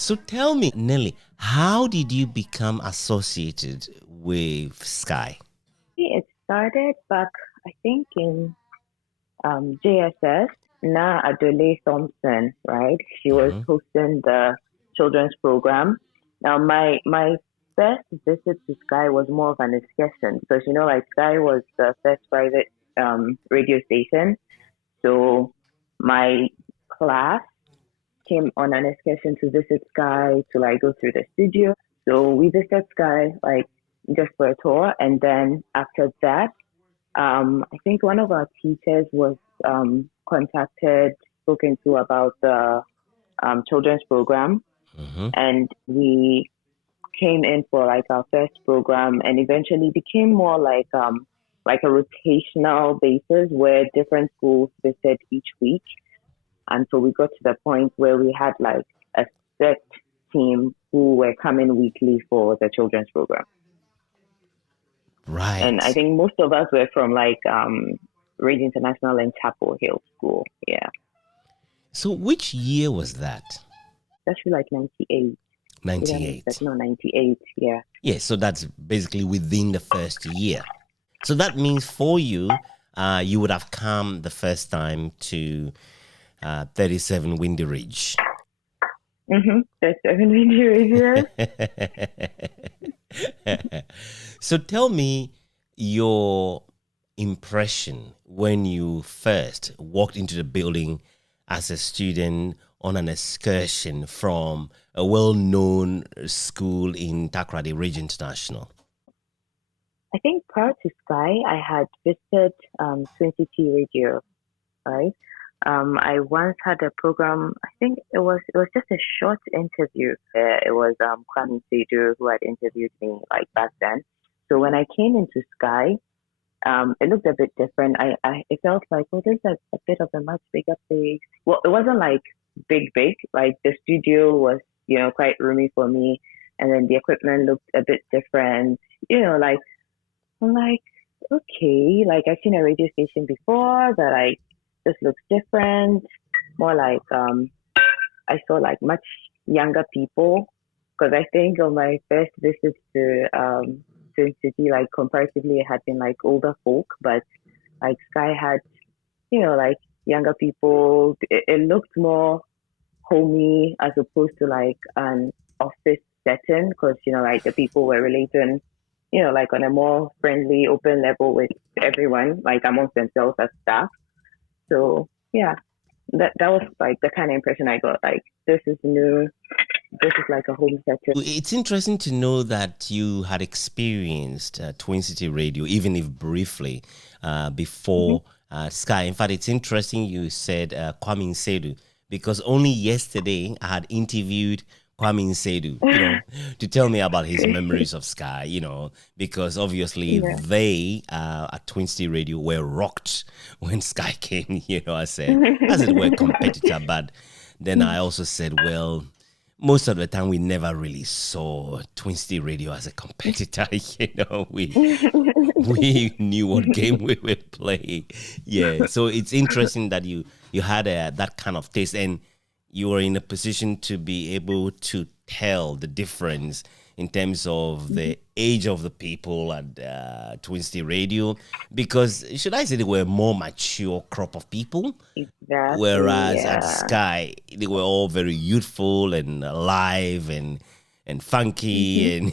So tell me, Nelly, how did you become associated with Skyy? It started back, I think, in JSS. Na Adole Thompson, right? She was hosting the children's program. Now, my first visit to Skyy was more of an excursion because, like Skyy was the first private radio station. So my class came on an excursion to visit Skyy, to like go through the studio. So we visited Skyy like just for a tour, and then after that, I think one of our teachers was contacted, spoken to about the children's program, and we came in for like our first program, and eventually became more like a rotational basis where different schools visited each week. And so we got to the point where we had like a set team who were coming weekly for the children's program. Right. And I think most of us were from like Rage International and Chapel Hill School. Yeah. So which year was that? Actually like 98. 98. No, 98. Yeah. Yeah, so that's basically within the first year. So that means for you, you would have come the first time to 37 Windy Ridge. 37 Windy Ridge, yes. So tell me your impression when you first walked into the building as a student on an excursion from a well-known school in Takoradi Rage International. I think prior to Skyy, I had visited Twin City Radio, right? I once had a program. I think it was just a short interview. It was Kwame Sedu who had interviewed me like back then. So when I came into Skyy, it looked a bit different. It felt like, oh, there's a bit of a much bigger place. Well, it wasn't like big. Like the studio was, quite roomy for me, and then the equipment looked a bit different. Like I'm like, okay, like I've seen a radio station before that like this looks different. More like I saw like much younger people because I think on my first visit to Twin City, like comparatively, it had been like older folk, but like Skyy had, like younger people. It looked more homey as opposed to like an office setting because like the people were relating, like on a more friendly, open level with everyone, like amongst themselves as staff. So yeah, that was like the kind of impression I got. Like this is new. This is like a home setting. It's interesting to know that you had experienced Twin City Radio, even if briefly, before Skyy. In fact, it's interesting you said Kwame Sedu, because only yesterday I had interviewed Kwame Sedu, to tell me about his memories of Skyy, because obviously they at Twin City Radio were rocked when Skyy came, as it were competitor. But then I also said, well, most of the time we never really saw Twin City Radio as a competitor. We knew what game we were playing. Yeah, so it's interesting that you had that kind of taste, and you were in a position to be able to tell the difference in terms of the age of the people at Twin City Radio, because should I say they were a more mature crop of people, exactly, whereas at Skyy they were all very youthful and alive and funky and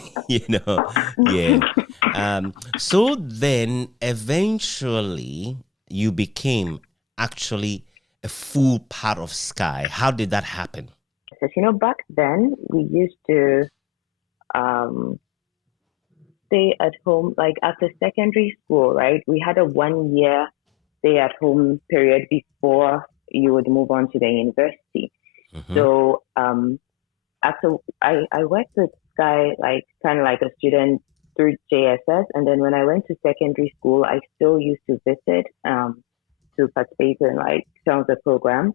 so then eventually you became actually a full part of Skyy. How did that happen? Because back then we used to stay at home, like after secondary school, right? We had a 1 year stay at home period before you would move on to the university. So after I worked with Skyy, like kind of like a student through JSS, and then when I went to secondary school, I still used to visit to participate in like some of the programs.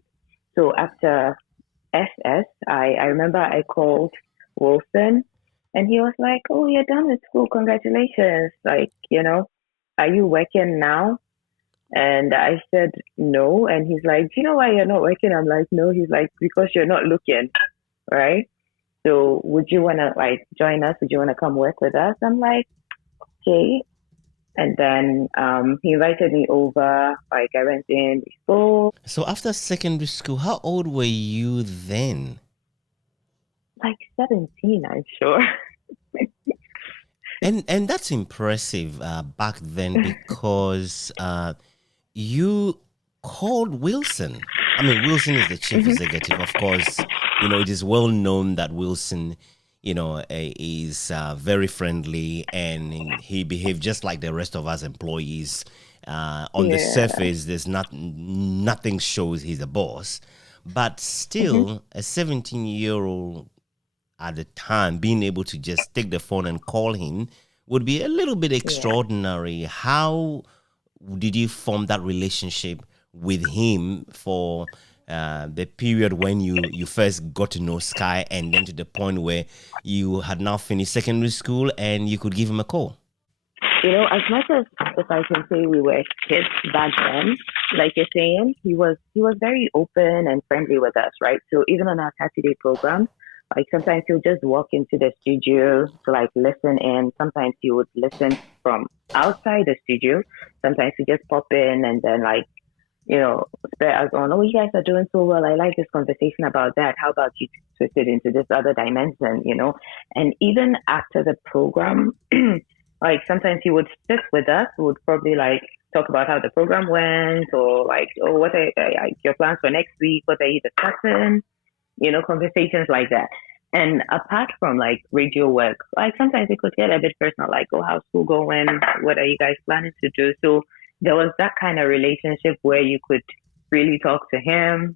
So after SS, I remember I called Wilson, and he was like, "Oh, you're done with school. Congratulations. Like, are you working now?" And I said, "No." And he's like, "Do you know why you're not working?" I'm like, "No." He's like, "Because you're not looking." Right. So would you want to like join us? Would you want to come work with us? I'm like, okay. And then he invited me over. Like I went in before. So after secondary school, how old were you then? Like 17, I'm sure. And that's impressive back then because you called Wilson. I mean, Wilson is the chief executive, of course. You know, it is well known that Wilson, is very friendly and he behaved just like the rest of us employees. On the Yeah. surface, there's nothing shows he's a boss, but still, a 17-year-old at the time being able to just take the phone and call him would be a little bit Yeah. extraordinary. How did you form that relationship with him for the period when you first got to know Skyy, and then to the point where you had now finished secondary school and you could give him a call? As much as if I can say we were kids back then, like you're saying, he was very open and friendly with us, right? So even on our Saturday programs, like sometimes he'll just walk into the studio to like listen in. Sometimes he would listen from outside the studio. Sometimes he just pop in and then like, spare us on, oh, you guys are doing so well. I like this conversation about that. How about you twist it into this other dimension? And even after the program, like sometimes he would sit with us, would probably like talk about how the program went or like, oh, what are your plans for next week? What are you discussing? Conversations like that. And apart from like radio work, like sometimes it could get a bit personal, like, oh, how's school going? What are you guys planning to do? So there was that kind of relationship where you could really talk to him.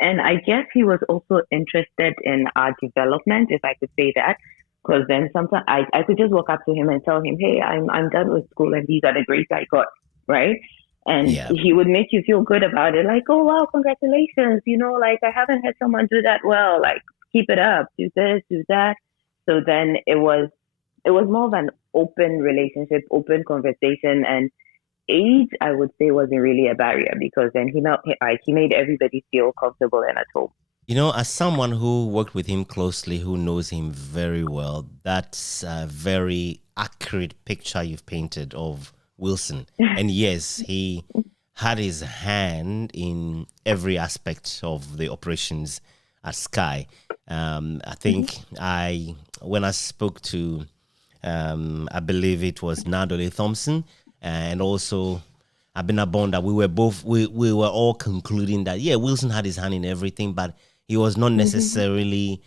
And I guess he was also interested in our development, if I could say that. Because then sometimes I could just walk up to him and tell him, hey, I'm done with school and these are the grades I got, right? And Yeah. he would make you feel good about it, like, oh wow, congratulations, like I haven't had someone do that well, like keep it up, do this, do that. So then it was more of an open relationship, open conversation, and age I would say wasn't really a barrier because then he made everybody feel comfortable and at home. As someone who worked with him closely, who knows him very well, that's a very accurate picture you've painted of Wilson. And yes, he had his hand in every aspect of the operations at Skyy. I think when I spoke to, I believe it was Nadole Thompson, and also Abinabonda, we were all concluding that, yeah, Wilson had his hand in everything, but he was not necessarily,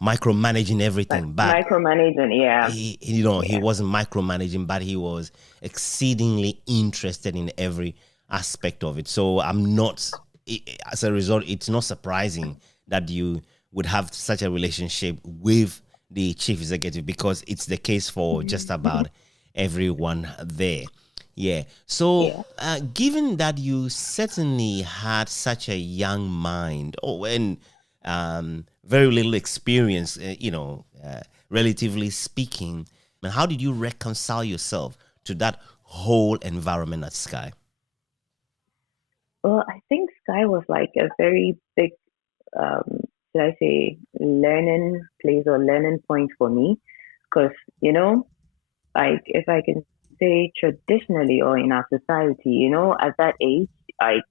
micromanaging Like everything. But micromanaging, yeah. he Yeah. wasn't micromanaging, but he was exceedingly interested in every aspect of it. So as a result, it's not surprising that you would have such a relationship with the chief executive, because it's the case for just about everyone there. Yeah. So, Yeah. given that you certainly had such a young mind, and very little experience, relatively speaking, and how did you reconcile yourself to that whole environment at Skyy? Well, I think Skyy was like a very big, should I say, learning place or learning point for me. Because, like if I can say traditionally or in our society, at that age, like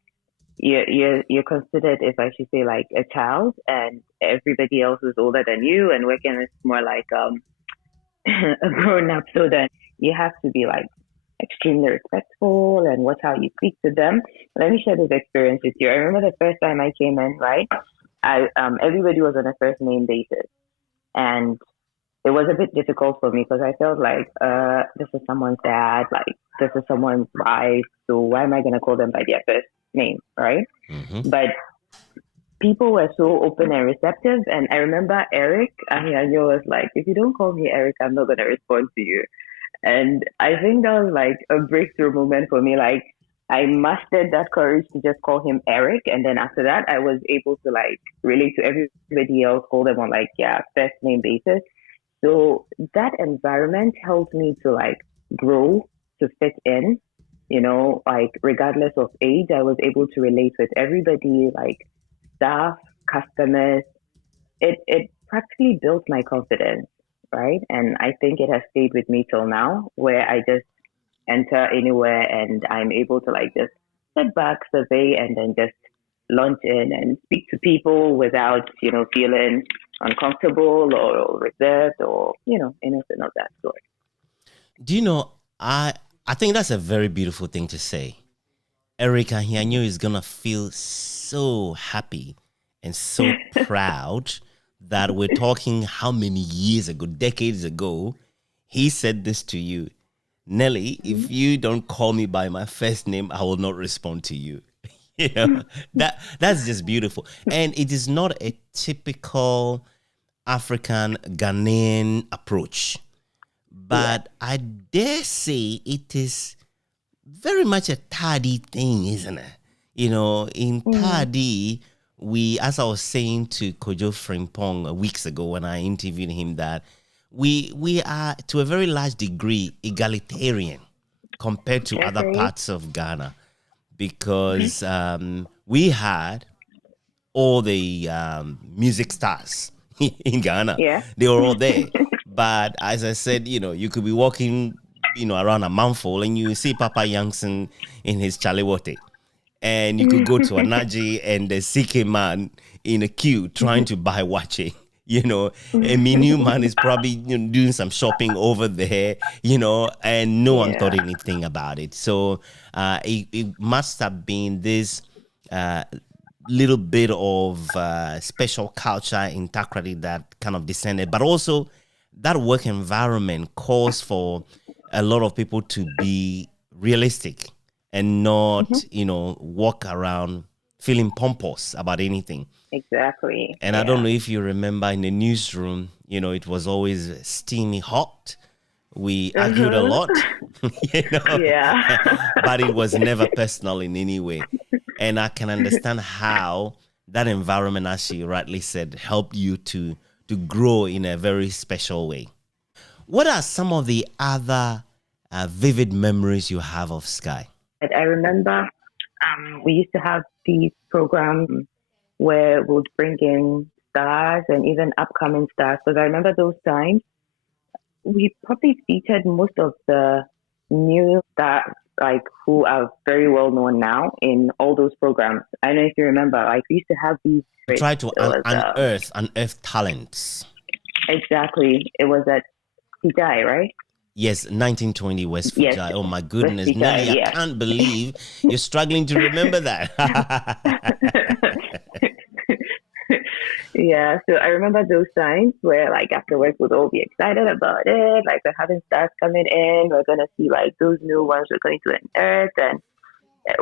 you're considered, if I should say, like a child, and everybody else is older than you, and working is more like a grown up. So then you have to be like extremely respectful and what's how you speak to them. Let me share this experience with you. I remember the first time I came in, right? I everybody was on a first name basis, and it was a bit difficult for me because I felt like this is someone's dad, like this is someone's wife, so why am I gonna call them by their first name, right? Mm-hmm. But people were so open and receptive, and I remember Eric Ahiayo was like, if you don't call me Eric, I'm not gonna respond to you. And I think that was like a breakthrough moment for me. Like I mastered that courage to just call him Eric. And then after that, I was able to like relate to everybody else, call them on like, yeah, first name basis. So that environment helped me to like grow, to fit in, like regardless of age, I was able to relate with everybody, like staff, customers, it practically built my confidence, right? And I think it has stayed with me till now, where I just enter anywhere and I'm able to like just sit back, survey, and then just launch in and speak to people without, feeling uncomfortable or reserved or, anything of that sort. Do you know, I think that's a very beautiful thing to say. Erica here, I knew is gonna feel so happy and so proud that we're talking how many years ago, decades ago, he said this to you. Nelly, if you don't call me by my first name, I will not respond to you. You know, that's just beautiful. And it is not a typical African Ghanaian approach. But I dare say it is very much a Tadi thing, isn't it? You know, in Tadi, we, as I was saying to Kojo Frimpong weeks ago when I interviewed him, that we are to a very large degree egalitarian compared to other parts of Ghana, because we had all the music stars in Ghana. Yeah. They were all there. But as I said, you could be walking, around a Manful and you see Papa Youngson in his Chalewote. And you could go to Anaji and the CK man in a queue trying to buy wache. A Minu man is probably doing some shopping over there, and no one thought anything about it. So it must have been this little bit of special culture in Takrady that kind of descended, but also that work environment calls for a lot of people to be realistic and not, walk around feeling pompous about anything. Exactly. And I don't know if you remember in the newsroom, it was always steamy hot. We argued a lot, Yeah. but it was never personal in any way. And I can understand how that environment, as she rightly said, helped you to grow in a very special way. What are some of the other vivid memories you have of Skyy? I remember we used to have these programs where we would bring in stars and even upcoming stars. Because I remember those times, we probably featured most of the new stars, like who are very well known now in all those programs. I don't know if you remember, like we used to have these. Try to unearth talents. Exactly. It was at Skyy, right? Yes, 1920 West Fujai. Yes, oh my goodness, Nelly, I can't believe you're struggling to remember that. Yeah, so I remember those times where like afterwards we'd all be excited about it, like we're having stars coming in, we're gonna see like those new ones we're going to unearth, and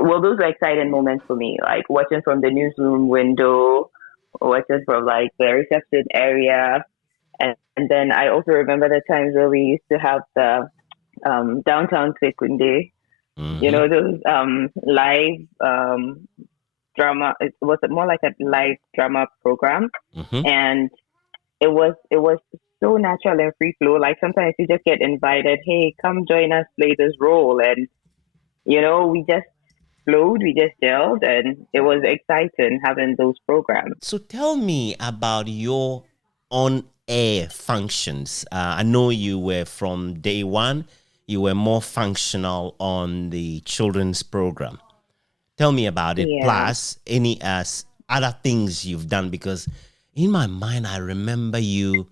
well, those were exciting moments for me, like watching from the newsroom window, watching from like the reception area. And then I also remember the times where we used to have the downtown Sekunde, those live drama. It was more like a live drama program, and it was so natural and free flow. Like sometimes you just get invited, hey, come join us, play this role, and we just flowed, we just gelled, and it was exciting having those programs. So tell me about your on-air functions. I know you were from day one, you were more functional on the children's program. Tell me about it. Plus, any other things you've done, because in my mind, I remember you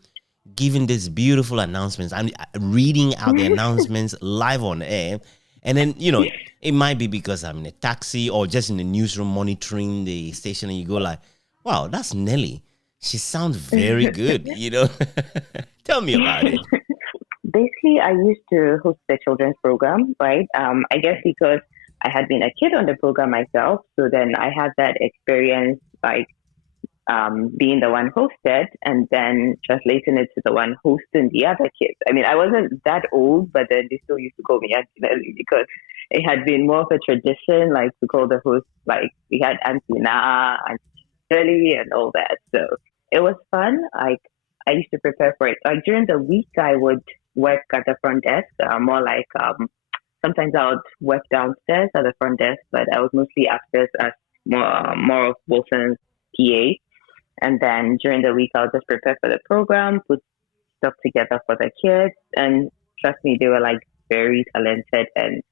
giving these beautiful announcements. I'm reading out the announcements live on air. And then, it might be because I'm in a taxi or just in the newsroom monitoring the station, and you go like, wow, that's Nelly. She sounds very good, Tell me about it. Basically, I used to host the children's program, right? I guess because I had been a kid on the program myself, so then I had that experience, like being the one hosted and then translating it to the one hosting the other kids. I mean, I wasn't that old, but then they still used to call me Auntie Nelly because it had been more of a tradition, like to call the host, like we had Auntie Na, Auntie Nelly, and all that. So it was fun. Like I used to prepare for it. Like during the week, I would work at the front desk, more like sometimes I would work downstairs at the front desk, but I was mostly upstairs as more of Wilson's PA. And then during the week, I'll just prepare for the program, put stuff together for the kids. And trust me, they were like very talented and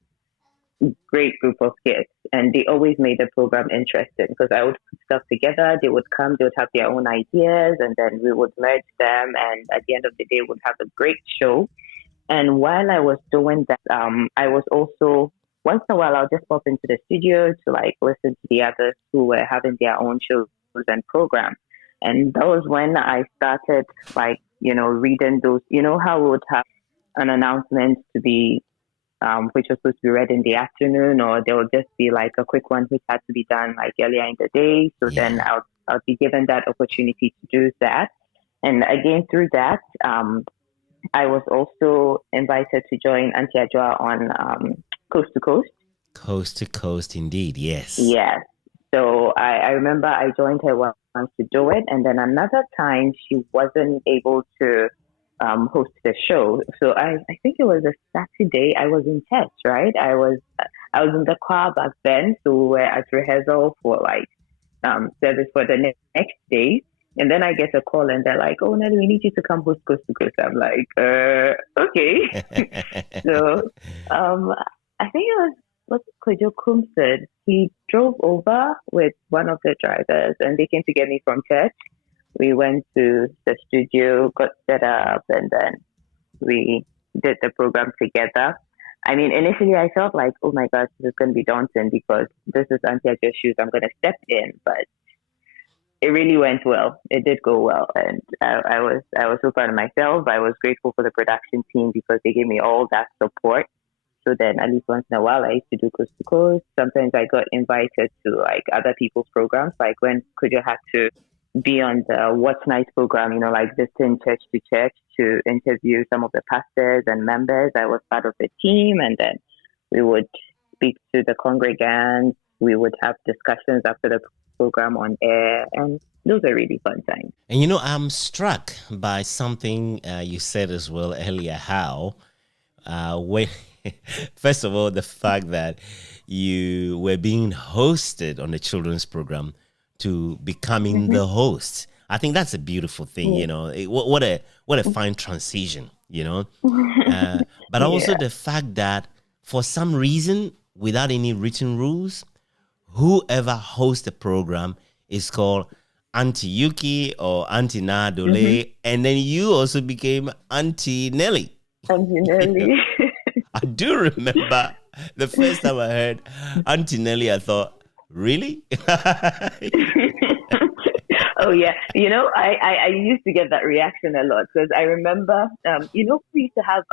great group of kids. And they always made the program interesting because I would put stuff together. They would come, they would have their own ideas, and then we would merge them. And at the end of the day, we'd have a great show. And while I was doing that, I was also, once in a while, I'll just pop into the studio to like listen to the others who were having their own shows and programs. And that was when I started like, reading those, how we would have an announcement to be, which was supposed to be read in the afternoon, or there would just be like a quick one which had to be done like earlier in the day. So then I'll be given that opportunity to do that. And again, through that, I was also invited to join Auntie Ajua on Coast to Coast. Coast to Coast, indeed, yes. Yes. So I remember I joined her once to do it, and then another time she wasn't able to host the show. So I think it was a Saturday. I was in church, right? I was in the choir back then, so we were at rehearsal for like service for the next day. And then I get a call and they're like, "Oh, Nelly, we need you to come host Coast to Coast." I'm like, okay. So I think it was what Kojo Kum said. He drove over with one of the drivers and they came to get me from church. We went to the studio, got set up, and then we did the program together. I mean, initially I felt like, oh my gosh, this is going to be daunting because this is Auntie Ajo's shoes. I'm going to step in, but it really went well. It did go well, and I was so proud of myself. I was grateful for the production team because they gave me all that support. So then, at least once in a while, I used to do Coast to Coast. Sometimes I got invited to like other people's programs, like when Kujo had to be on the What's Nice program, like visiting church to church to interview some of the pastors and members. I was part of the team, and then we would speak to the congregants. We would have discussions after the program on air, and those are really fun times. And I'm struck by something you said as well earlier, how when first of all, the fact that you were being hosted on the children's program to becoming the host. I think that's a beautiful thing, what a fine transition, but also the fact that for some reason, without any written rules, whoever hosts the program is called Auntie Yuki or Auntie Nadole, and then you also became Auntie Nelly. Auntie Nelly. I do remember the first time I heard Auntie Nelly, I thought, really? Oh, yeah. I used to get that reaction a lot because I remember, we used to have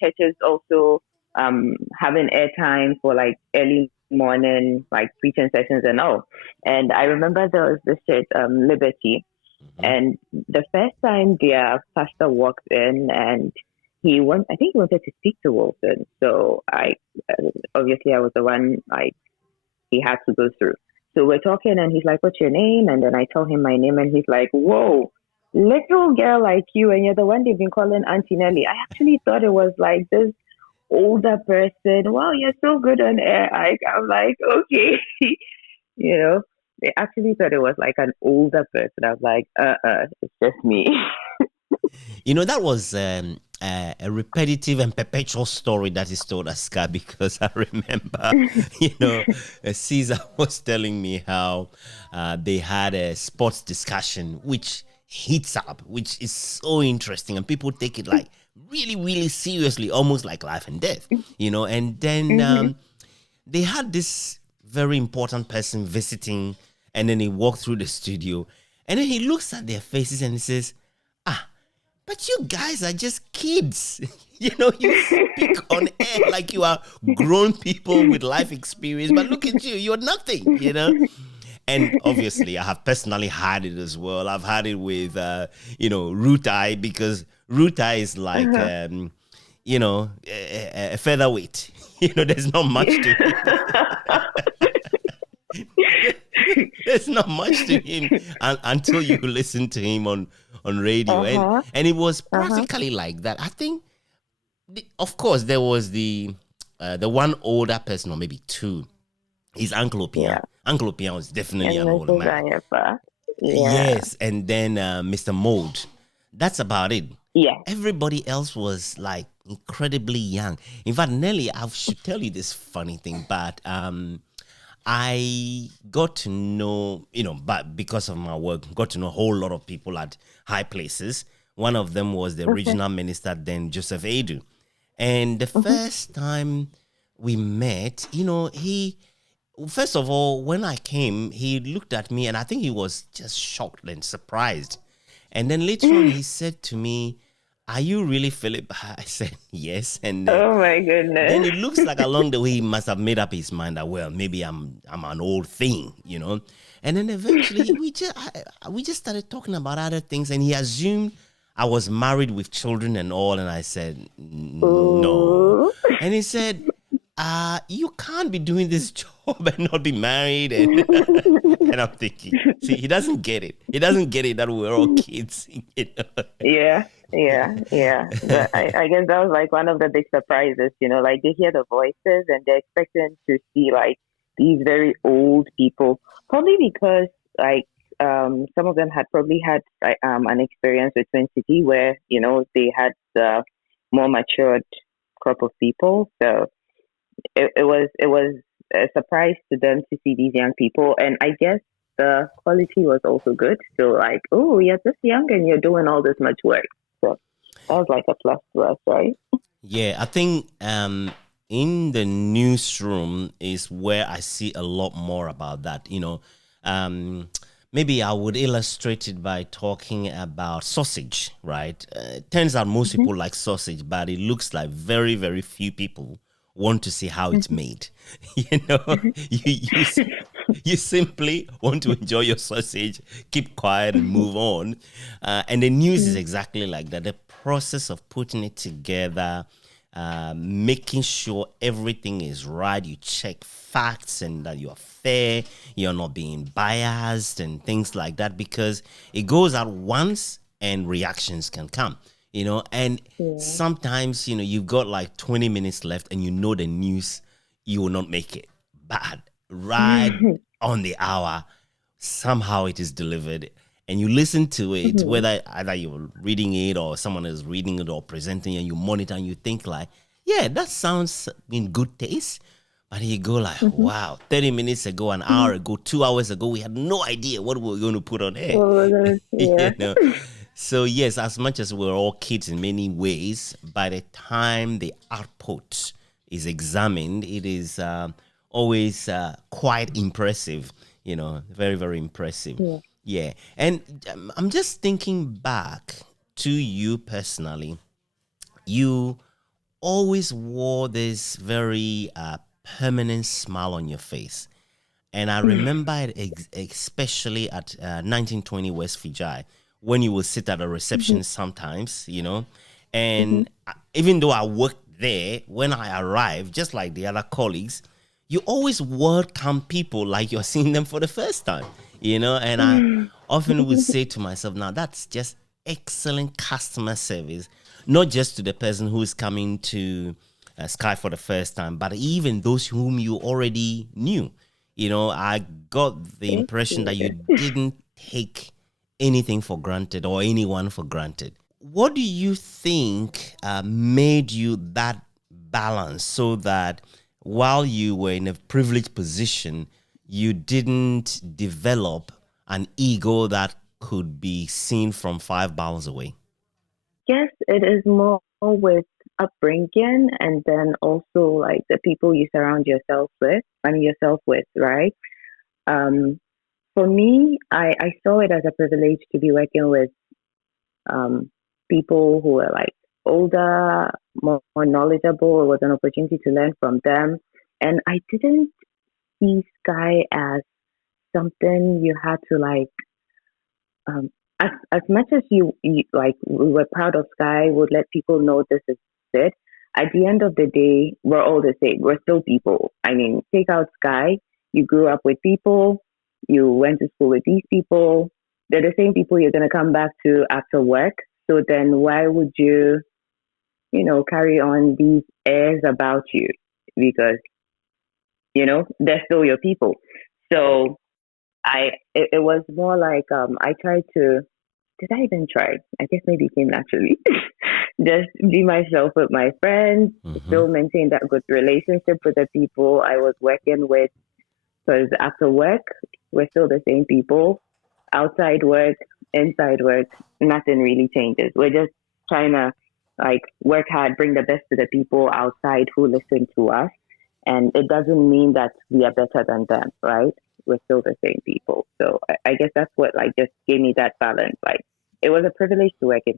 churches also having airtime for like early morning, like preaching sessions and all. And I remember there was this church, Liberty. And the first time their pastor walked in and I think he wanted to speak to Wilson. So obviously I was the one, like, he had to go through. So we're talking and he's like, "What's your name?" And then I tell him my name and he's like, "Whoa, little girl like you, and you're the one they've been calling Auntie Nelly. I actually thought it was like this older person. Wow, you're so good on air." I'm like, okay. They actually thought it was like an older person. I was like, it's just me. That was a repetitive and perpetual story that is told at Skyy, because I remember, Caesar was telling me how they had a sports discussion which heats up, which is so interesting, and people take it like really, really seriously, almost like life and death, and then they had this very important person visiting, and then he walked through the studio, and then he looks at their faces and he says, "But you guys are just kids." You speak on air like you are grown people with life experience, but look at you, you're nothing, And obviously, I have personally had it as well. I've had it with, Rutai, because Rutai is like, a featherweight. There's not much to it. There's not much to him until you listen to him on radio. And it was practically like that. I think, of course, there was the one older person, or maybe two. His Uncle Opian. Yeah. Uncle Opian was definitely an older man. Yeah. Yes, and then Mr. Mold. That's about it. Yeah. Everybody else was like incredibly young. In fact, Nelly, I should tell you this funny thing, but I got to know, but because of my work, got to know a whole lot of people at high places. One of them was the Okay. regional minister, then Joseph Adu. And the Mm-hmm. first time we met, he first of all, when I came, he looked at me and I think he was just shocked and surprised. And then later on, he said to me, "Are you really Philip?" I said, "Yes." And Oh my then goodness. it looks like along the way he must have made up his mind that, well, maybe I'm an old thing. And then eventually we just started talking about other things, and he assumed I was married with children and all, and I said no, Oh. and he said, you can't be doing this job and not be married, and and I'm thinking, see, he doesn't get it. He doesn't get it that we're all kids. Yeah, yeah. But I guess that was like one of the big surprises, like they hear the voices and they're expecting to see like these very old people. Probably because like some of them had probably had like an experience with Twin City where, they had the more matured crop of people. So it was a surprise to them to see these young people, and I guess the quality was also good. So like, oh, you're just young and you're doing all this much work. So that was like a plus to us, right? Yeah, I think in the newsroom is where I see a lot more about that. Um, maybe I would illustrate it by talking about sausage, right? Turns out most Mm-hmm. people like sausage, but it looks like very, very few people want to see how it's made. you know, you simply want to enjoy your sausage, keep quiet, and move on. And the news is exactly like that. The process of putting it together, making sure everything is right. You check facts and that you're fair, you're not being biased, and things like that, because it goes out once and reactions can come. And Yeah. sometimes, you've got like 20 minutes left and the news, you will not make it. But right on the hour, somehow it is delivered and you listen to it, Mhm. whether either you're reading it or someone is reading it or presenting, and you monitor and you think like, yeah, that sounds in good taste. But you go like, Mhm. wow, 30 minutes ago, an hour ago, 2 hours ago, we had no idea what we were going to put on air. What was it? you Yeah. know so yes, as much as we're all kids in many ways, by the time the output is examined, it is always quite impressive. Very, very impressive. Yeah. Yeah. And I'm just thinking back to you personally. You always wore this very permanent smile on your face. And I remember it especially at 1920 West Fiji, when you will sit at a Mhm. reception sometimes, Mhm. and even though I worked there, when I arrived, just like the other colleagues, you always welcome people like you're seeing them for the first time, and I often would say to myself, now that's just excellent customer service, not just to the person who is coming to Skyy for the first time, but even those whom you already knew. I got the Thank impression that you you. didn't take anything for granted or anyone for granted. What do you think made you that balance, so that while you were in a privileged position, you didn't develop an ego that could be seen from 5 miles away? Yes, it is more with upbringing and then also like the people you surround yourself with, find yourself with, right? Um, for me, I saw it as a privilege to be working with um, people who were like older, more knowledgeable. It was an opportunity to learn from them. And I didn't see Skyy as something you had to like as much as you like we were proud of Skyy, would let people know this is it. At the end of the day, we're all the same. We're still people. I mean, take out Skyy. You grew up with people. You went to school with these people. They're the same people you're gonna come back to after work. So then, why would you, carry on these airs about you? Because they're still your people. So it was more like I tried to. Did I even try? I guess maybe it came naturally. Just be myself with my friends, still maintain that good relationship with the people I was working with. Because after work, we're still the same people. Outside work, inside work, nothing really changes. We're just trying to like work hard, bring the best to the people outside who listen to us. And it doesn't mean that we are better than them, right? We're still the same people. So I guess that's what like just gave me that balance. Like it was a privilege to work in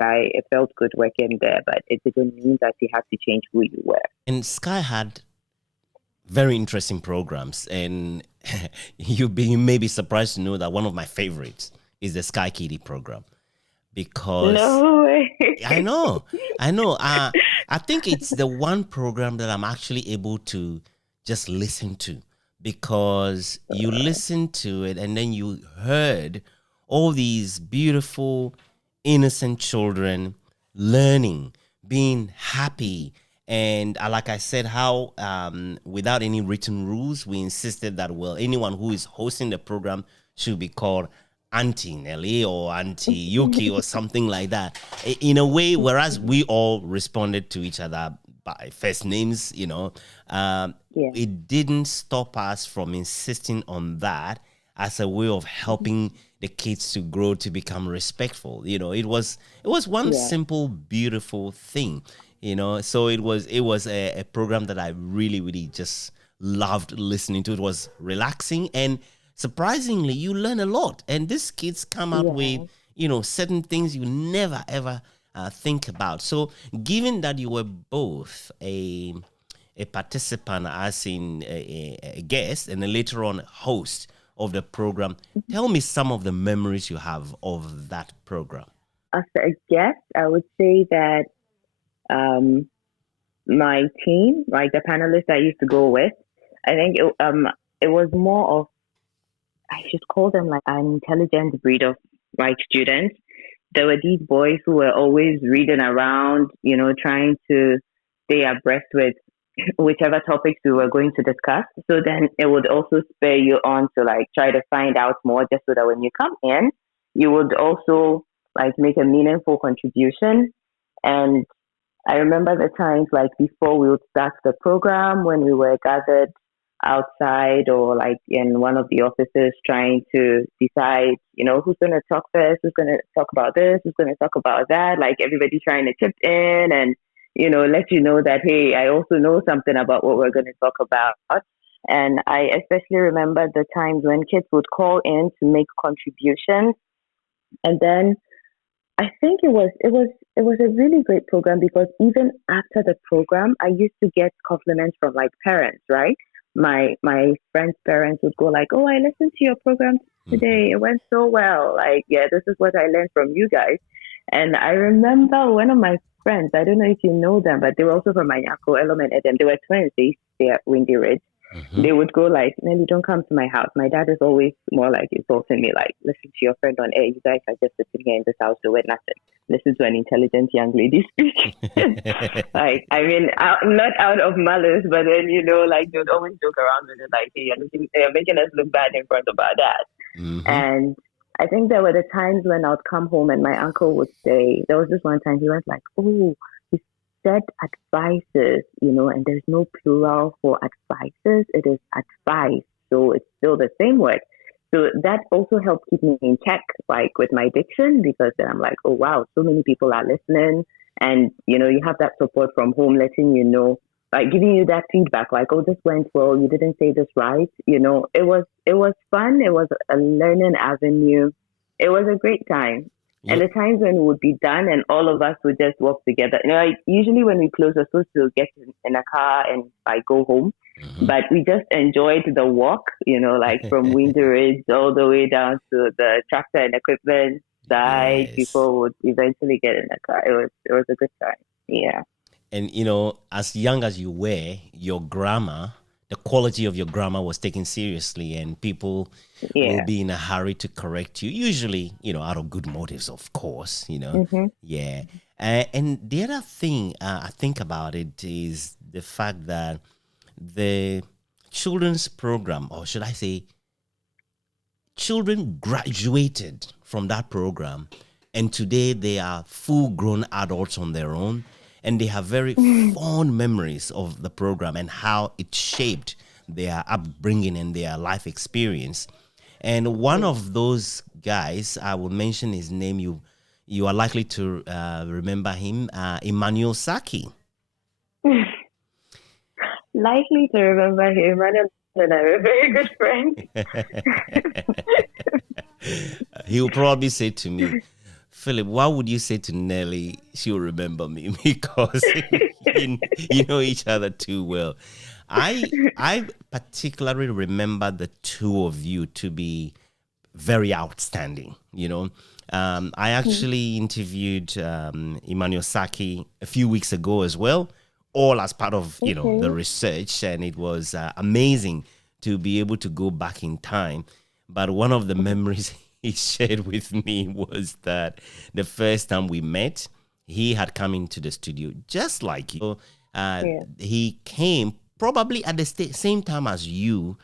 Skyy. It felt good working there, but it didn't mean that you had to change who you were. And Skyy had very interesting programs, and you may be surprised to know that one of my favorites is the Skyy Kiddie program, because no way. I know. I think it's the one program that I'm actually able to just listen to, because you listen to it and then you heard all these beautiful, innocent children learning, being happy. And like I said, how without any written rules, we insisted that, well, anyone who is hosting the program should be called Auntie Nelly or Auntie Yuki or something like that, in a way, whereas we all responded to each other by first names, it didn't stop us from insisting on that as a way of helping the kids to grow to become respectful. It was one simple, beautiful thing. So it was a program that I really, really just loved listening to. It was relaxing, and surprisingly, you learn a lot. And these kids come out with, certain things you never, ever think about. So given that you were both a participant, as in a guest, and then later on host of the program, tell me some of the memories you have of that program. As a guest, I would say that my team, like the panelists I used to go with, I think it was more of, I should call them like an intelligent breed of like students. There were these boys who were always reading around, trying to stay abreast with whichever topics we were going to discuss. So then it would also spur you on to like try to find out more, just so that when you come in, you would also like make a meaningful contribution. And I remember the times like before we would start the program, when we were gathered outside or like in one of the offices trying to decide, who's going to talk first, who's going to talk about this, who's going to talk about that, like everybody trying to chip in and, let you know that, hey, I also know something about what we're going to talk about. And I especially remember the times when kids would call in to make contributions. And then I think it was a really great program, because even after the program, I used to get compliments from like parents, right? My friends' parents would go like, "Oh, I listened to your program today. It went so well. Like, yeah, this is what I learned from you guys." And I remember one of my friends, I don't know if you know them, but they were also from Nyakpo, Element Edem. They were twins. They stay at Windy Ridge. They would go like, "Nelly, don't come to my house." My dad is always more like insulting me, like, "Listen to your friend on air. You guys are just sitting here in this house doing nothing. Listen to an intelligent young lady speak." Like, I mean, not out of malice, but then, like, they would always joke around with it, like, "Hey, you're making us look bad in front of our dad." And I think there were the times when I would come home and my uncle would say, there was this one time he went like, "Oh, he said advices, and there's no plural for advices. It is advice. So it's still the same word." So that also helped keep me in check, like with my diction, because then I'm like, oh, wow, so many people are listening. And, you have that support from home, letting you know, like giving you that feedback, like, "Oh, this went well. You didn't say this right." It was fun. It was a learning avenue. It was a great time. Yep. And the times when we would be done and all of us would just walk together. Like usually when we close, we're supposed to get in a car and like go home. But we just enjoyed the walk, like from Windy Ridge all the way down to the tractor and equipment side before we would eventually get in the car. It was a good time. Yeah. And, as young as you were, your grammar, the quality of your grammar was taken seriously, and people will be in a hurry to correct you, usually, out of good motives, of course, Yeah. And the other thing I think about it is the fact that the children's program, or should I say children graduated from that program, and today they are full-grown adults on their own, and they have very fond memories of the program and how it shaped their upbringing and their life experience. And one of those guys, I will mention his name. You are likely to remember him, Emmanuel Saki. Likely to remember him. And I'm a very good friend. He will probably say to me, Philip, what would you say to Nelly? She'll remember me because you know each other too well. I particularly remember the two of you to be very outstanding. I actually interviewed Emmanuel Saki a few weeks ago as well, all as part of the research, and it was amazing to be able to go back in time. But one of the memories he shared with me was that the first time we met, he had come into the studio just like you. He came probably at the same time as you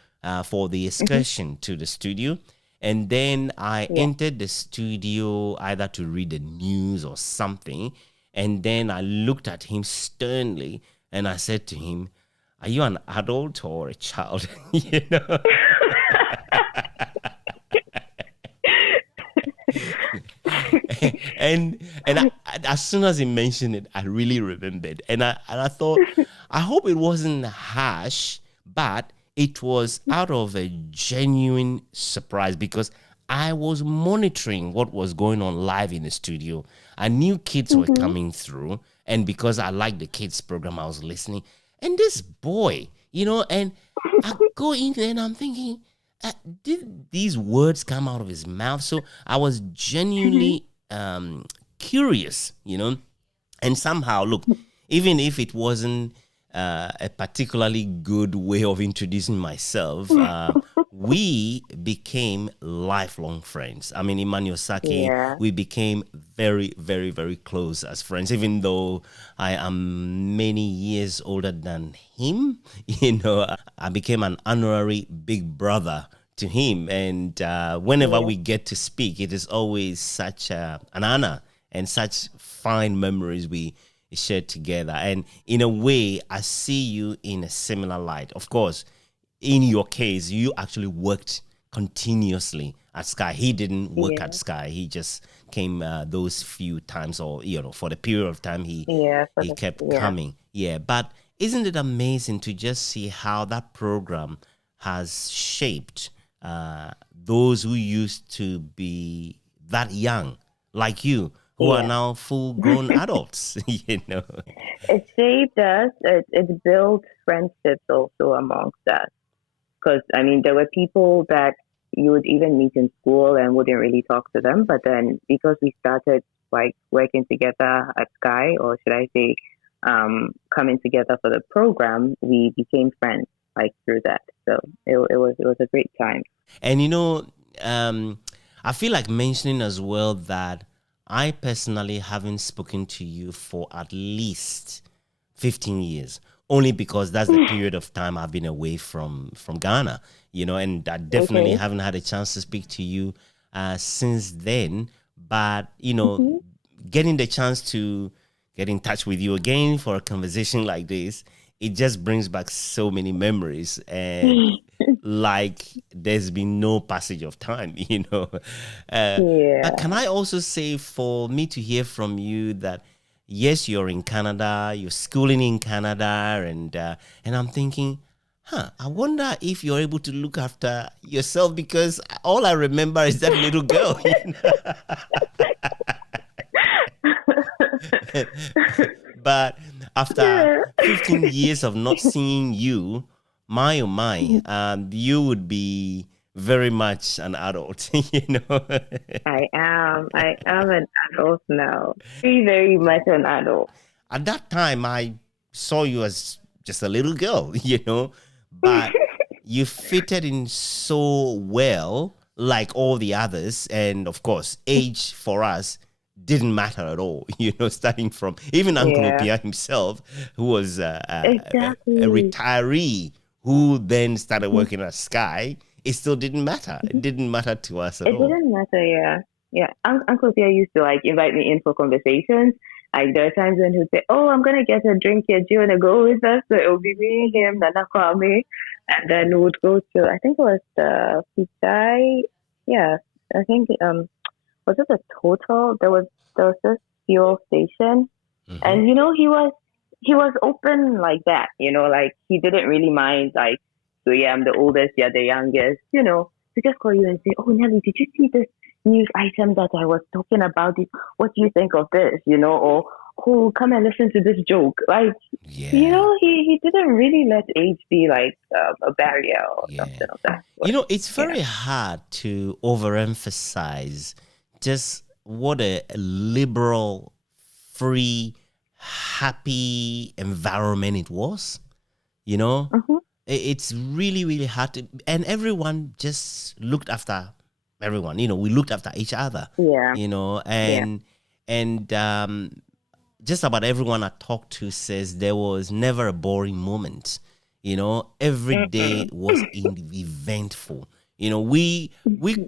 for the excursion to the studio. And then I entered the studio either to read the news or something. And then I looked at him sternly and I said to him, "Are you an adult or a child?" and as soon as he mentioned it, I really remembered. And I thought, I hope it wasn't harsh, but it was out of a genuine surprise because I was monitoring what was going on live in the studio. I knew kids were coming through, and because I liked the kids program, I was listening. And this boy, and I go in and I'm thinking, did these words come out of his mouth? So I was genuinely curious, and somehow, look, even if it wasn't a particularly good way of introducing myself, we became lifelong friends. I mean, Emmanuel Saki, we became very, very, very close as friends, even though I am many years older than him. I became an honorary big brother to him. And whenever we get to speak, it is always such an honor and such fine memories we shared together. And in a way, I see you in a similar light. Of course, in your case, you actually worked continuously at Skyy. He didn't work at Skyy. He just came those few times, or for the period of time he kept coming. Yeah, but isn't it amazing to just see how that program has shaped those who used to be that young, like you, who are now full-grown adults? It shaped us. It built friendships also amongst us. Because, I mean, there were people that you would even meet in school and wouldn't really talk to them. But then because we started like working together at Skyy, or should I say coming together for the program, we became friends like through that. So it was a great time. And, I feel like mentioning as well that I personally haven't spoken to you for at least 15 years. Only because that's the period of time I've been away from Ghana, and I definitely haven't had a chance to speak to you since then. But, getting the chance to get in touch with you again for a conversation like this, it just brings back so many memories. And like there's been no passage of time, But can I also say, for me to hear from you that, yes, you're in Canada, you're schooling in Canada, and I'm thinking, I wonder if you're able to look after yourself, because all I remember is that little girl. But after 15 years of not seeing you, my oh my, you would be very much an adult, I am an adult now. Very, very much an adult. At that time, I saw you as just a little girl, but you fitted in so well, like all the others. And of course, age for us didn't matter at all, starting from even Uncle Opia himself, who was a retiree, who then started working at Skyy. it still didn't matter. It didn't matter to us at It all. didn't matter, yeah. Yeah. Uncle Tia used to like invite me in for conversations. Like there are times when he'd say, "Oh, I'm gonna get a drink here. Do you wanna go with us?" So it would be me, him, Nana Kwame, and then we would go to I think it was the Skyy. Yeah, I think was it a total? There was this fuel station, Hmm. and he was open like that. Like he didn't really mind. Like, so yeah, I'm the oldest, you're the youngest. To just call you and say, "Oh, Nelly, did you see this news item that I was talking about? What do you think of this?" Or "Oh, come and listen to this joke." Like, Yeah, he didn't really let age be like a barrier or yeah. something of that sort. It's Yeah. very hard to overemphasize just what a liberal, free, happy environment it was. You know, Mm-hmm. It's really, really hard to, and everyone just looked after everyone. We looked after each other. Yeah. Yeah. And just about everyone I talked to says there was never a boring moment. Every day Mm-mm. was eventful. We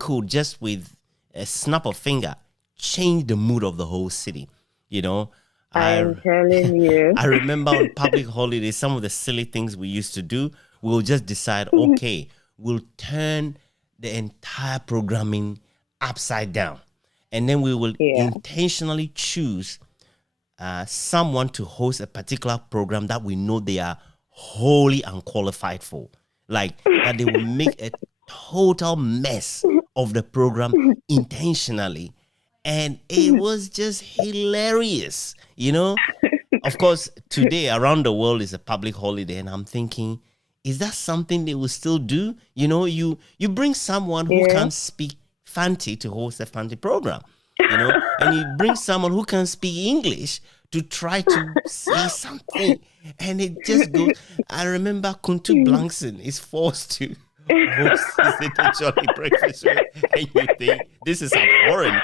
could just with a snap of finger change the mood of the whole city. You know, I I'm telling you. I remember on public holidays some of the silly things we used to do. We'll just decide, okay, we'll turn the entire programming upside down, and then we will Yeah. intentionally choose someone to host a particular program that we know they are wholly unqualified for. Like that they will make a total mess of the program intentionally. And it was just hilarious. Of course, today around the world is a public holiday, and I'm thinking, is that something they will still do? You bring someone who Yeah. can speak Fanti to host a Fanti program, and you bring someone who can speak English to try to say something, and it just goes. I remember Kuntu Blankson is forced to host his little Johnny breakfast show, and you think this is abhorrent,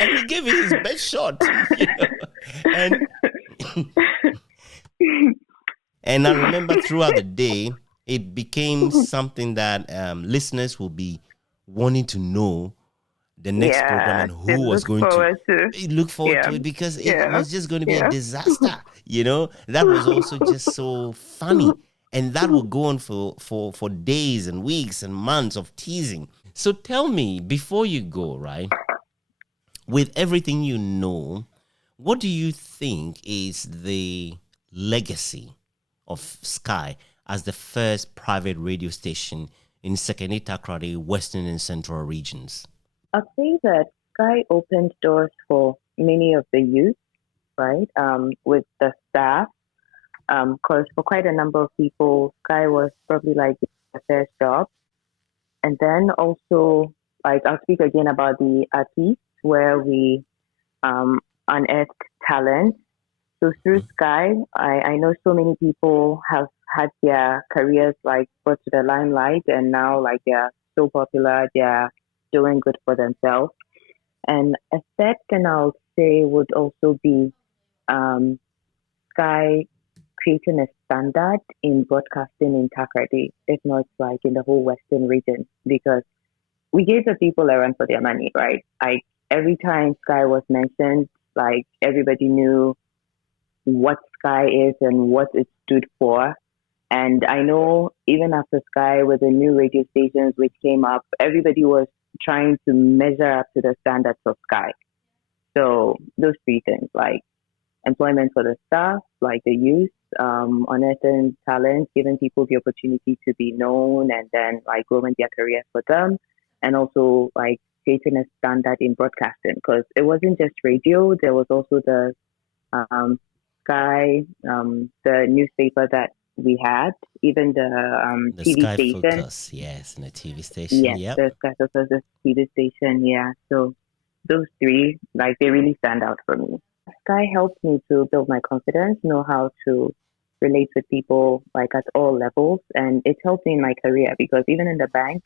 and he gave it his best shot. And and I remember throughout the day, it became something that listeners will be wanting to know the next program Yeah. and They who was look going to forward to. look forward Yeah. to it because it Yeah. was just going to be a Yeah. disaster. That was also just so funny. And that will go on for days and weeks and months of teasing. So tell me, before you go, right, with everything you know, what do you think is the legacy of Skyy as the first private radio station in Sekeni Takrady, Western and Central regions? I'd say that Skyy opened doors for many of the youth, right? With the staff, because for quite a number of people, Skyy was probably like their first job. And then also, like, I'll speak again about the artists where we um, unearthed talent. So through Skyy, I know so many people have had their careers like brought to the limelight, and now like they're so popular, they're doing good for themselves. And a third thing I would say would also be um, Skyy creating a standard in broadcasting in Takrady, if not like in the whole Western region, because we gave the people a run for their money, right? Like every time Skyy was mentioned, like everybody knew what Skyy is and what it stood for. And I know even after Skyy with the new radio stations which came up, everybody was trying to measure up to the standards of Skyy. So those three things, like employment for the staff, like the youth, unearthing talent, giving people the opportunity to be known and then like growing their careers for them. And also like creating a standard in broadcasting because it wasn't just radio, there was also the um, Skyy, the newspaper that we had, even the The TV Sky station. Focus, yes, in the TV station. Yes, Yep. the Sky Focus, the TV station. Yeah, so those three, like, they really stand out for me. Sky helped me to build my confidence, know how to relate with people like at all levels, and it helped me in my career because even in the bank,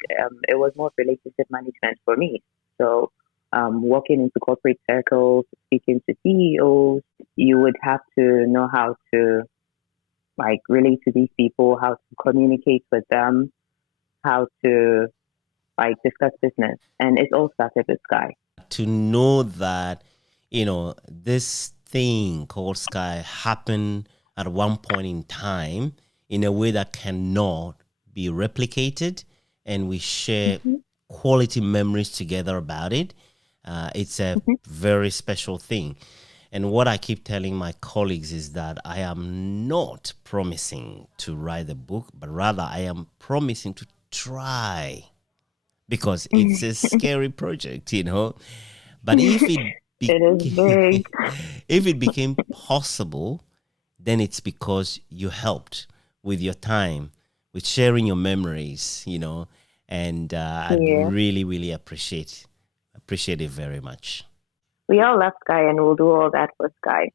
it was more relationship management for me. So, walking into corporate circles, speaking to CEOs, you would have to know how to like relate to these people, how to communicate with them, how to like discuss business. And it all started with Skyy. To know that, this thing called Skyy happened at one point in time in a way that cannot be replicated, and we share Mm-hmm. quality memories together about it. It's a Mm-hmm. very special thing. And what I keep telling my colleagues is that I am not promising to write a book, but rather I am promising to try, because it's a scary project. But if it It is big. if it became possible, then it's because you helped with your time, with sharing your memories, and I'd Yeah. really, really appreciate it very much. We all love Skyy and we'll do all that for Skyy.